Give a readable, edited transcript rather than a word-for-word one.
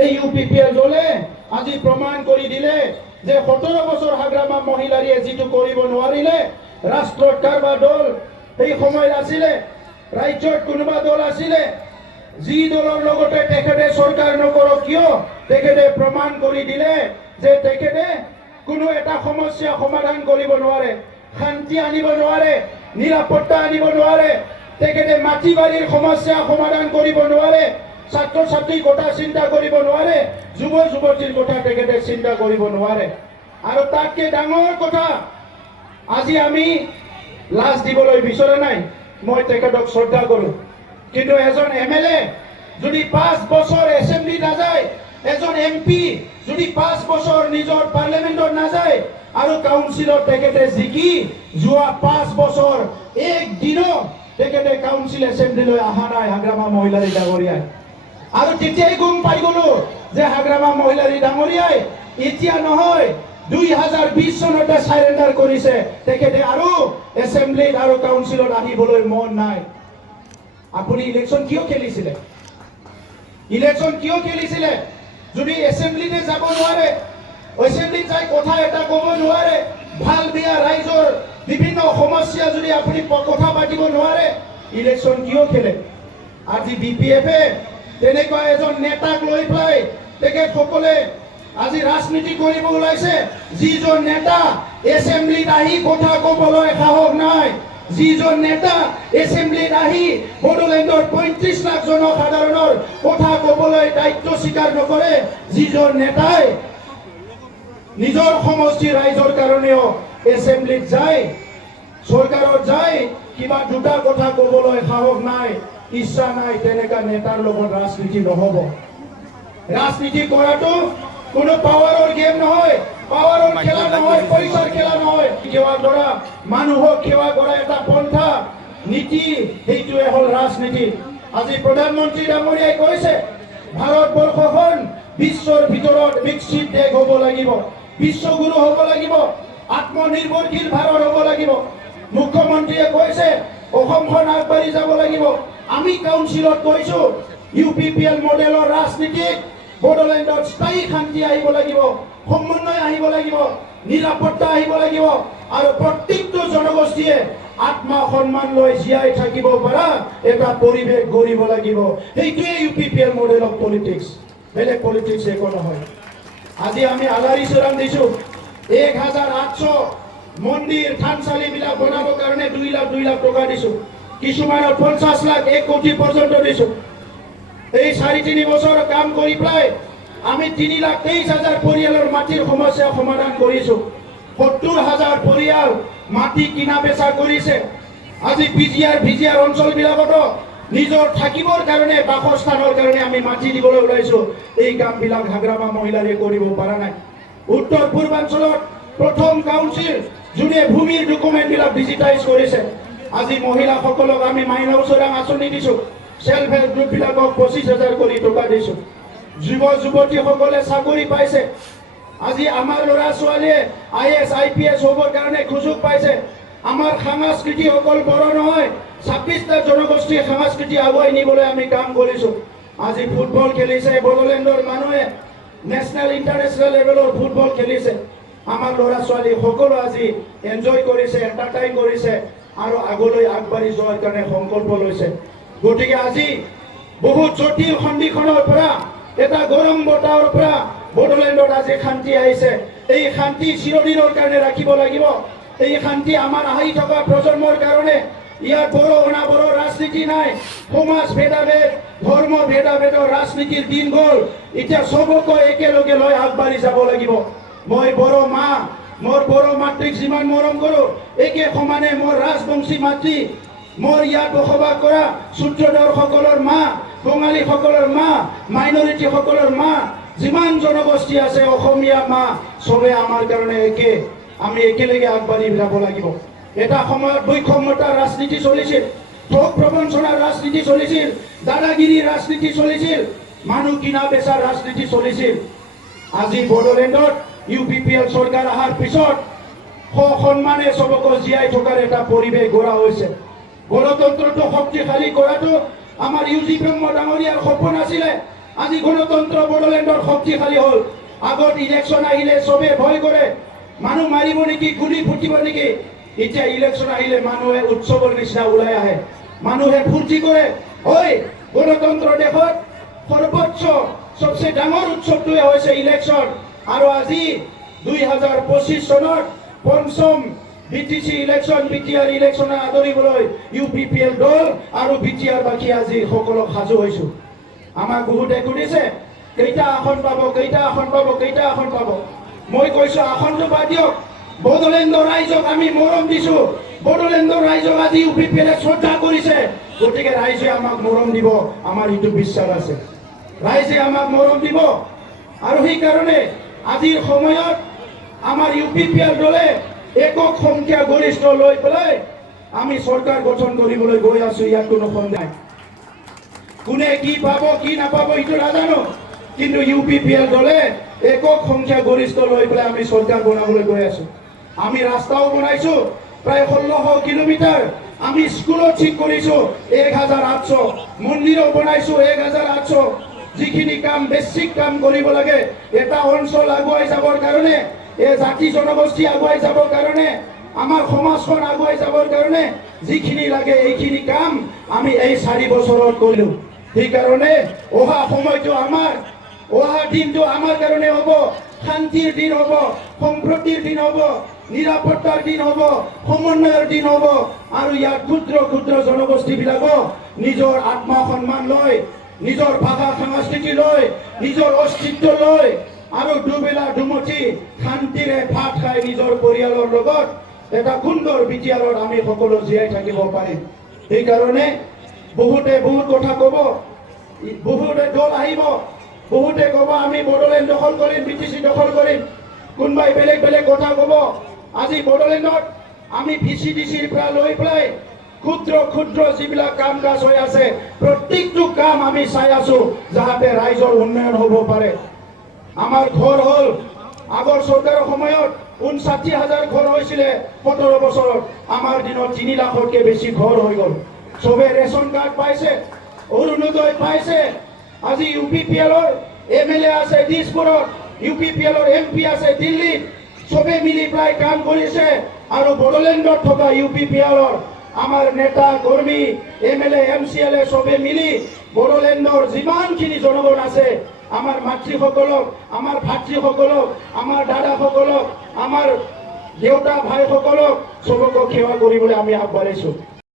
এই ইউপিপিএল দলে আজি প্ৰমাণ কৰি দিলে যে 17 বছৰ হাগ্ৰামা মহিলাৰীয়ে যিটো কৰিব নোৱাৰিলে ৰাষ্ট্ৰত কাৰবা দল এই সময়ত আছিলে ৰাজ্যত কোনোবা দল আছিলে যি দলৰ লগতে তেখেতে চৰকাৰ নকৰক কিয় তেখেতে প্ৰমাণ কৰি দিলে যে তেখেতে কোনো এটা সমস্যা সমাধান কৰিব নোৱাৰে শান্তি আনিব নোৱাৰে নিৰাপত্তা আনিব নোৱাৰে তেখেতে মাটি বাৰীৰ সমস্যা সমাধান কৰিব নোৱাৰে ছাত্ৰ ছাত্ৰীৰ কথা চিন্তা কৰিব নোৱাৰে যুৱ যুৱতীৰ কথা তেখেতে চিন্তা কৰিব নোৱাৰে আৰু তাতকৈ ডাঙৰ কথা আজি আমি লাজ দিবলৈ বিচৰা নাই মই তেখেতক শ্ৰদ্ধা কৰোঁ কিন্তু এজন এমএলএ যদি 5 বছৰ এছেম্বলি নাযায় এজন এমপি যদি 5 বছৰ নিজৰ পাৰ্লিমেণ্টত নাযায় আৰু কাউন্সিলত তেখেতে জিকি যোৱা 5 বছৰ এক দিনো তেখেতে কাউন্সিল এছেম্বলিলৈ অহা নাই হাগ্ৰামা মহিলাৰী ডাঙৰীয়াই আৰু তেতিয়াই গম পাই গলো যে হাগ্ৰামা মহিলাৰী ডাঙৰীয়াই এতিয়া নহয় 2020 চনতে সাৰেণ্ডাৰ কৰিছে তেখেতে আৰু এছেম্বলিত আৰু কাউন্সিলত আহিবলৈ মন নাই আপুনি ইলেকশ্যন কিয় খেলিছিলে যদি এছেম্বলিতে যাব নোৱাৰে এছেম্বলিত যাই কথা এটা ক'ব নোৱাৰে ভাল বেয়া ৰাইজৰ বিভিন্ন সমস্যা যদি আপুনি কথা পাতিব নোৱাৰে ইলেকশ্যন কিয় খেলে আজি বিপিএফে তেনেকুৱা এজন নেতাক লৈ পেলাই তেখেতসকলে আজি ৰাজনীতি কৰিব ওলাইছে যিজন নেতা এছেম্বলিত আহি কথা ক'বলৈ সাহস নাই যিজন নেতা এছেম্বলিত আহি বড়োলেণ্ডৰ 35 লাখ জনসাধাৰণৰ কথা ক'বলৈ দায়িত্ব স্বীকাৰ নকৰে যিজন নেতাই নিজৰ সমষ্টিৰ ৰাইজৰ কাৰণেও এছেম্বলিত যায় চৰকাৰত যায় কিবা দুটা কথা ক'বলৈ সাহস নাই ইচ্ছা নাই তেনেকা নেতাৰ লগত ৰাজনীতি নহ'ব ৰাজনীতি কৰাটো কোনো পাৱাৰৰ গেম নহয় পাৱাৰৰ খেলা নহয় পইচাৰ খেলা নহয় সেৱা কৰা মানুহক সেৱা কৰা এটা পন্থা নীতি সেইটোৱে হ'ল ৰাজনীতি আজি প্ৰধানমন্ত্ৰী ডাঙৰীয়াই কৈছে ভাৰতবৰ্ষখন বিশ্বৰ ভিতৰত বিকশিত দেশ হ'ব লাগিব বিশ্বগুৰু হ'ব লাগিব আত্মনিৰ্ভৰশীল ভাৰত হ'ব লাগিব মুখ্যমন্ত্ৰীয়ে কৈছে অসমখন আগবাঢ়ি যাব লাগিব আমি কাউন্সিলত কৈছো ইউপিপিএল মডেলৰ ৰাজনীতিত বড়োলেণ্ডত স্থায়ী শান্তি আহিব লাগিব সমন্বয় আহিব লাগিব নিৰাপত্তা আহিব লাগিব আৰু প্ৰত্যেকটো জনগোষ্ঠীয়ে আত্মসন্মান লৈ জীয়াই থাকিব পৰা এটা পৰিৱেশ গঢ়িব লাগিব সেইটোৱে ইউপিপিএল মডেল অফ পলিটিক্স বেলেগ পলিটিক্স একো নহয় আজি আমি আলাৰী চৰাম দিছো 1800 মন্দিৰ থানচালিবিলাক বনাবৰ কাৰণে 2 লাখ টকা দিছো কিছুমানৰ 50 লাখ 1 কোটি পৰ্যন্ত দিছো এই 4-3 বছৰ কাম কৰি পেলাই আমি 3,23,000 পৰিয়ালৰ মাটিৰ সমস্যা সমাধান কৰিছো 70,000 পৰিয়াল মাটি কিনা বেচা কৰিছে আজি ভিজিআৰ অঞ্চলবিলাকত নিজৰ থাকিবৰ কাৰণে বাসস্থানৰ কাৰণে আমি মাটি দিবলৈ ওলাইছো এই কামবিলাক হাগ্ৰামা মহিলাৰে কৰিব পৰা নাই উত্তৰ পূৰ্বাঞ্চলত প্ৰথম কাউন্সিল যোনে ভূমিৰ ডকুমেণ্টবিলাক ডিজিটাইজ কৰিছে আজি মহিলাসকলক আমি মাইনাও চৰাং আঁচনি দিছো সেলফ হেল্প গ্ৰুপবিলাকক 25,000 কোটি টকা দিছো যুৱ যুৱতীসকলে চাকৰি পাইছে আজি আমাৰ ল'ৰা ছোৱালীয়ে IAS IPS হ'বৰ কাৰণে সুযোগ পাইছে আমাৰ সংস্কৃতি অকল বড়ো নহয় 26টা জনগোষ্ঠীৰ সংস্কৃতি আগুৱাই নিবলৈ আমি কাম কৰিছো আজি ফুটবল খেলিছে বড়োলেণ্ডৰ মানুহে নেশ্যনেল ইণ্টাৰনেশ্যনেল লেভেলৰ ফুটবল খেলিছে আমাৰ ল'ৰা ছোৱালী সকলো আজি এনজয় কৰিছে এণ্টাৰটেইন কৰিছে আৰু আগলৈ আগবাঢ়ি যোৱাৰ কাৰণে সংকল্প লৈছে গতিকে আজি বহুত জটিল সন্ধিখনৰ পৰা এটা গৰম বতাহৰ পৰা বড়োলেণ্ডত আজি শান্তি আহিছে এই শান্তি চিৰদিনৰ কাৰণে ৰাখিব লাগিব এই শান্তি আমাৰ আহি থকা প্ৰজন্মৰ কাৰণে ইয়াত বড়ো অনাবড়ো ৰাজনীতি নাই সমাজ ভেদাভেদ ধৰ্ম ভেদাভেদৰ ৰাজনীতিৰ দিন গ'ল এতিয়া চবকে একেলগে লৈ আগবাঢ়ি যাব লাগিব মই বড়ো মা মোৰ বড়ো মাতৃক যিমান মৰম কৰোঁ একে সমানে মোৰ ৰাজবংশী মাতৃ মোৰ ইয়াত বসবাস কৰা সূত্ৰধৰসকলৰ মা বঙালীসকলৰ মা মাইনৰিটিসকলৰ মা যিমান জনগোষ্ঠী আছে অসমীয়া মা চবে আমাৰ কাৰণে একে আমি একেলগে আগবাঢ়ি যাব লাগিব এটা সময়ত বৈষম্যতাৰ ৰাজনীতি চলিছিল ঠগ প্ৰবঞ্চনাৰ ৰাজনীতি চলিছিল দাদাগিৰিৰ ৰাজনীতি চলিছিল মানুহ কিনা বেচাৰ ৰাজনীতি চলিছিল আজি বড়োলেণ্ডত ইউপিপিএল চৰকাৰ অহাৰ পিছত সন্মানে চবকে জীয়াই থকাৰ এটা পৰিৱেশ গঢ়া হৈছে গণতন্ত্ৰটো শক্তিশালী কৰাটো আমাৰ ইউজি ব্ৰহ্ম ডাঙৰীয়াৰ সপোন আছিলে আজি গণতন্ত্ৰ বড়োলেণ্ডৰ শক্তিশালী হ'ল। আগত ইলেকশ্যন আহিলে চবে ভয় কৰে, মানুহ মাৰিব নেকি, গুলি ফুটিব নেকি। এতিয়া ইলেকশ্যন আহিলে মানুহে উৎসৱৰ নিচিনা ওলাই আহে, মানুহে ফূৰ্তি কৰে। ঐ গণতন্ত্ৰ দেশত সৰ্বোচ্চ সবচে ডাঙৰ উৎসৱটোৱে হৈছে ইলেকশ্যন। আৰু আজি 2025 চনত পঞ্চম BTC ইলেকশ্যন, BTR ইলেকশ্যন আদৰিবলৈ UPPL দল আৰু BTR বাকী আজি সকলো সাজু হৈছো। আমাক বহুতে সুধিছে কেইটা আসন পাব, কেইটা আসন পাব, কেইটা আসন পাব। মই কৈছো আসনটো বাদ দিয়ক, বড়োলেণ্ডৰ ৰাইজক আমি মৰম দিছো। বড়োলেণ্ডৰ ৰাইজক আজি UPPL শ্ৰদ্ধা কৰিছে, গতিকে ৰাইজে আমাক মৰম দিব, আমাৰ এইটো বিশ্বাস আছে। ৰাইজে আমাক মৰম দিব আৰু সেইকাৰণে আজিৰ সময়ত আমাৰ UPPL দলে একক সংখ্যা গৰিষ্ঠ লৈ পেলাই আমি চৰকাৰ গঠন কৰিবলৈ গৈ আছো। ইয়াত কোনো সন্দেহ নাই। কোনে কি পাব কি নাপাব এইটো নাজানো, কিন্তু UPPL দলে একক সংখ্যা গৰিষ্ঠ লৈ পেলাই আমি চৰকাৰ বনাবলৈ গৈ আছো। আমি ৰাস্তাও বনাইছো প্ৰায় 1600 কিলোমিটাৰ। আমি স্কুলো ঠিক কৰিছো 1800, মন্দিৰো বনাইছো 1800। যিখিনি কাম বেছিক কাম কৰিব লাগে, এটা অঞ্চল আগুৱাই যাবৰ কাৰণে, এই জাতি জনগোষ্ঠী আগুৱাই যাবৰ কাৰণে, আমাৰ সমাজখন আগুৱাই যাবৰ কাৰণে যিখিনি লাগে এইখিনি কাম আমি এই 4 বছৰত কৰিলো। সেইকাৰণে অহা সময়টো আমাৰ, অহা দিনটো আমাৰ কাৰণে হ'ব শান্তিৰ দিন হ'ব, সম্প্ৰীতিৰ দিন হ'ব, নিৰাপত্তাৰ দিন হ'ব, সমন্বয়ৰ দিন হ'ব। আৰু ইয়াত ক্ষুদ্ৰ ক্ষুদ্ৰ জনগোষ্ঠীবিলাকো নিজৰ আত্মসন্মান লৈ, নিজৰ ভাষা সংস্কৃতি লৈ, নিজৰ অস্তিত্ব লৈ আৰু দুবেলা দুমুঠি শান্তিৰে ভাত খাই নিজৰ পৰিয়ালৰ লগত এটা সুন্দৰ BTRত আমি সকলো জীয়াই থাকিব পাৰিম। সেইকাৰণে বহুতে বহুত কথা ক'ব, বহুতে দল আহিব, বহুতে ক'ব আমি বড়োলেণ্ড দখল কৰিম, BTC দখল কৰিম, কোনোবাই বেলেগ বেলেগ কথা ক'ব। আজি বড়োলেণ্ডত আমি VCDCৰ পৰা লৈ পেলাই ক্ষুদ্ৰ ক্ষুদ্ৰ যিবিলাক কাম কাজ হৈ আছে, প্ৰত্যেকটো কাম আমি চাই আছো যাতে ৰাইজৰ উন্নয়ন হ'ব পাৰে। আমাৰ ঘৰ হ'ল আগৰ চৰকাৰৰ সময়ত 59,000 ঘৰ হৈছিলে 17 বছৰত, আমাৰ দিনত 3 লাখতকৈ বেছি ঘৰ হৈ গ'ল। চবে ৰেচন কাৰ্ড পাইছে, অৰুণোদয় পাইছে। আজি UPPLৰ MLA আছে দিছপুৰত, UPPLৰ MP আছে দিল্লীত, চবে মিলি প্ৰায় কাম কৰিছে। আৰু বড়োলেণ্ডত থকা UPPLৰ আমাৰ নেতা কৰ্মী MLA MCLA চবে মিলি বড়োলেণ্ডৰ যিমানখিনি জনগণ আছে, আমাৰ মাতৃসকলক, আমাৰ ভাতৃসকলক, আমাৰ দাদাসকলক, আমাৰ দেউতা ভাইসকলক চবকে সেৱা কৰিবলৈ আমি আগবাঢ়িছো।